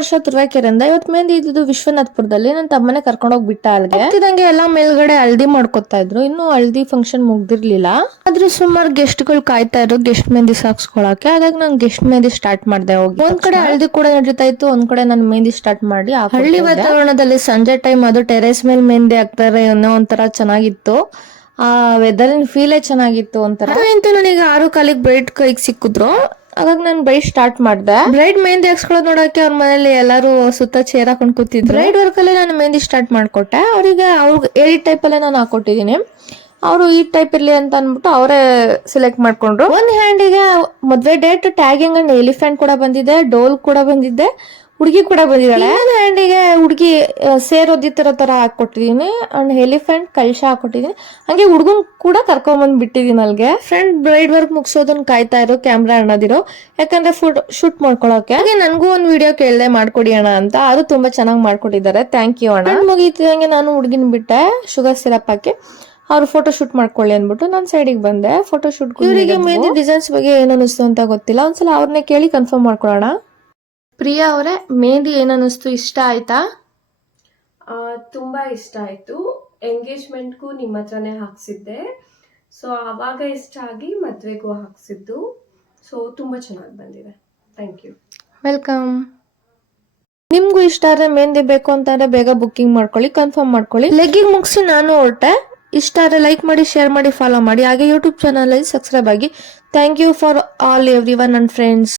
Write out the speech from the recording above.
ವರ್ಷ ತುರುವೇಕೆರೆಯಿಂದ. ಇವತ್ತು ಮೆಹಂದಿ ಇದ್ದು ವಿಶ್ವನಾಥ್ಪುರದಲ್ಲಿ. ನನ್ನ ತಮ್ಮನೆ ಕರ್ಕೊಂಡೋಗಿ ಬಿಟ್ಟ ಅಲ್ಲಿಗೆ. ಹೋಗ್ತಿದಂಗೆ ಎಲ್ಲಾ ಮೇಲ್ಗಡೆ ಹಲ್ದಿ ಮಾಡ್ಕೊತಾ ಇದ್ರು. ಇನ್ನು ಹಲ್ದಿ ಫಂಕ್ಷನ್ ಮುಗ್ದಿರ್ಲಿಲ್ಲ. ಆದ್ರೆ ಸುಮಾರು ಗೆಸ್ಟ್ ಗಳು ಕಾಯ್ತಾ ಇದ್ರು ಗೆಸ್ಟ್ ಮೆಹಂದಿ ಸಾಕ್ಸ್ಕೊಳಕ್ಕೆ. ಹಾಗಾಗಿ ನಾನು ಗೆಸ್ಟ್ ಮೆಹಂದಿ ಸ್ಟಾರ್ಟ್ ಮಾಡ್ದೆ. ಹೋಗಿ ಒಂದ್ ಕಡೆ ಹಲ್ದಿ ಕೂಡ ನಡೀತಾ ಇತ್ತು, ಒಂದ್ ಕಡೆ ನಾನು ಮೆಹಂದಿ ಸ್ಟಾರ್ಟ್ ಮಾಡಿ ಹಳ್ಳಿ ವಾತಾವರಣದಲ್ಲಿ ಸಂಜೆ ಟೈಮ್ ಅದು ಟೆರೇಸ್ ಮೇಲೆ ಮೆಹಂದಿ ಹಾಕ್ತಾರೆ ಅನ್ನೋ ಒಂಥರ ಚೆನ್ನಾಗಿತ್ತು. ಆ ವೆದರಿನ ಫೀಲೇ ಚೆನ್ನಾಗಿತ್ತು ಒಂಥರ. ನನಗೆ 6 ಕಾಲಿಗೆ ಬ್ರೈಡ್ ಕೈಗೆ ಸಿಕ್ಕಿದ್ರು. ಹಾಗಾಗಿ ನಾನು ಬ್ರೈಡ್ ಸ್ಟಾರ್ಟ್ ಮಾಡ್ದೆ. ಬ್ರೈಡ್ ಮೆಹಂದಿ ಹಾಕ್ಸ್ಕೊಳ್ಳೋದು ನೋಡಕ್ಕೆ ಅವ್ರ ಮನೇಲಿ ಎಲ್ಲಾರು ಸುತ್ತ ಚೇರ್ ಹಾಕೊಂಡ್ ಕೂತಿದ್ರು. ಬ್ರೈಡ್ ವರ್ಕ್ ಅಲ್ಲಿ ನಾನು ಮೆಹಂದಿ ಸ್ಟಾರ್ಟ್ ಮಾಡ್ಕೊಟ್ಟೆ. ಅವ್ರಿಗೆ ಹೇಳಿದ ಟೈಪ್ ಅಲ್ಲೇ ನಾನು ಹಾಕೊಟ್ಟಿದೀನಿ. ಅವರು ಈ ಟೈಪ್ ಇರ್ಲಿ ಅಂತ ಅನ್ಬಿಟ್ಟು ಅವರೇ ಸೆಲೆಕ್ಟ್ ಮಾಡ್ಕೊಂಡ್ರು. ಒಂದ್ ಹ್ಯಾಂಡಿಗೆ ಮದ್ವೆ ಡೇಟ್, ಟ್ಯಾಗಿಂಗ್ ಅಂಡ್ ಎಲಿಫೆಂಟ್ ಕೂಡ ಬಂದಿದೆ, ಡೋಲ್ ಕೂಡ ಬಂದಿದೆ, ಹುಡುಗಿ ಕೂಡ ಬಂದಿದ್ದಾಳೆ. ಇನ್ನೊಂದು ಹ್ಯಾಂಡಿಗೆ ಹುಡುಗಿ ಸೇರೋದಿತ್ತಿರೋ ತರ ಹಾಕೊಟ್ಟಿದೀನಿ ಅಂಡ್ ಎಲಿಫೆಂಟ್ ಕಲ್ಶ ಹಾಕೊಟ್ಟಿದೀನಿ. ಹಂಗೆ ಹುಡುಗನ್ ಕೂಡ ಕರ್ಕೊಂಡ್ ಬಂದ್ ಬಿಟ್ಟಿದೀನಿ ಅಲ್ಗೆ. ಫ್ರೆಂಡ್ ಬ್ರೈಡ್ ವರ್ಕ್ ಮುಗಿಸೋದನ್ನ ಕಾಯ್ತಾ ಇರೋ ಕ್ಯಾಮ್ರಾ ಅಣ್ಣದಿರೋ, ಯಾಕಂದ್ರೆ ಶೂಟ್ ಮಾಡ್ಕೊಳಕ್ಕೆ. ಹಾಗೆ ನನ್ಗೂ ಒಂದ್ ವಿಡಿಯೋ ಕೇಳ್ದೆ ಮಾಡ್ಕೊಡಿ ಅಣ್ಣ ಅಂತ. ಅದು ತುಂಬಾ ಚೆನ್ನಾಗಿ ಮಾಡ್ಕೊಟ್ಟಿದ್ದಾರೆ, ಥ್ಯಾಂಕ್ ಯು ಅಣ್ಣ. ಮುಗಿತಿದಂಗೆ ನಾನು ಹುಡುಗಿನ ಬಿಟ್ಟೆ ಶುಗರ್ ಸಿರಪ್ ಹಾಕಿ. ಅವ್ರು ಫೋಟೋ ಶೂಟ್ ಮಾಡ್ಕೊಳ್ಳಿ ಅನ್ಬಿಟ್ಟು ನಾನು ಸೈಡಿಗೆ ಬಂದೆ. ಫೋಟೋ ಶೂಟ್ ಇವರಿಗೆ ಮೆಹಂದಿ ಡಿಸೈನ್ಸ್ ಬಗ್ಗೆ ಏನ್ ಅನಿಸ್ತು ಅಂತ ಗೊತ್ತಿಲ್ಲ. ಒಂದ್ಸಲ ಅವ್ರನ್ನೇ ಕೇಳಿ ಕನ್ಫರ್ಮ್ ಮಾಡ್ಕೊಳ್ಳೋಣ. ಪ್ರಿಯಾ ಅವರೇ, ಮೆಹಂದಿ ಏನ್ ಅನಿಸ್ತು? ಇಷ್ಟ ಆಯ್ತಾ? ತುಂಬಾ ಇಷ್ಟ ಆಯ್ತು. ಎಂಗೇಜ್ಮೆಂಟ್ಗೂ ನಿಮ್ಮ ಹತ್ರನೇ ಹಾಕ್ಸಿದ್ದೆ. ಸೊ ಆವಾಗ ಇಷ್ಟ ಆಗಿ ಮದ್ವೆಗೂ ಹಾಕ್ಸಿದ್ದು. ಸೊ ತುಂಬಾ ಚೆನ್ನಾಗಿ ಬಂದಿದೆ. Thank you. ವೆಲ್ಕಮ್. ನಿಮ್ಗೂ ಇಷ್ಟ ಆದ್ರೆ ಮೆಹಂದಿ ಬೇಕು ಅಂತಂದ್ರೆ ಬೇಗ ಬುಕ್ಕಿಂಗ್ ಮಾಡ್ಕೊಳ್ಳಿ, ಕನ್ಫರ್ಮ್ ಮಾಡ್ಕೊಳ್ಳಿ. ಲೆಗ್ಗಿಗೆ ಮುಗಿಸಿ ನಾನು ಹೊರಟೆ. ಇಷ್ಟ ಆದ್ರೆ ಲೈಕ್ ಮಾಡಿ, ಶೇರ್ ಮಾಡಿ, ಫಾಲೋ ಮಾಡಿ. ಹಾಗೆ ಯೂಟ್ಯೂಬ್ ಚಾನಲ್ ಅಲ್ಲಿ ಸಬ್ಸ್ಕ್ರೈಬ್ ಆಗಿ. Thank you for all everyone and friends.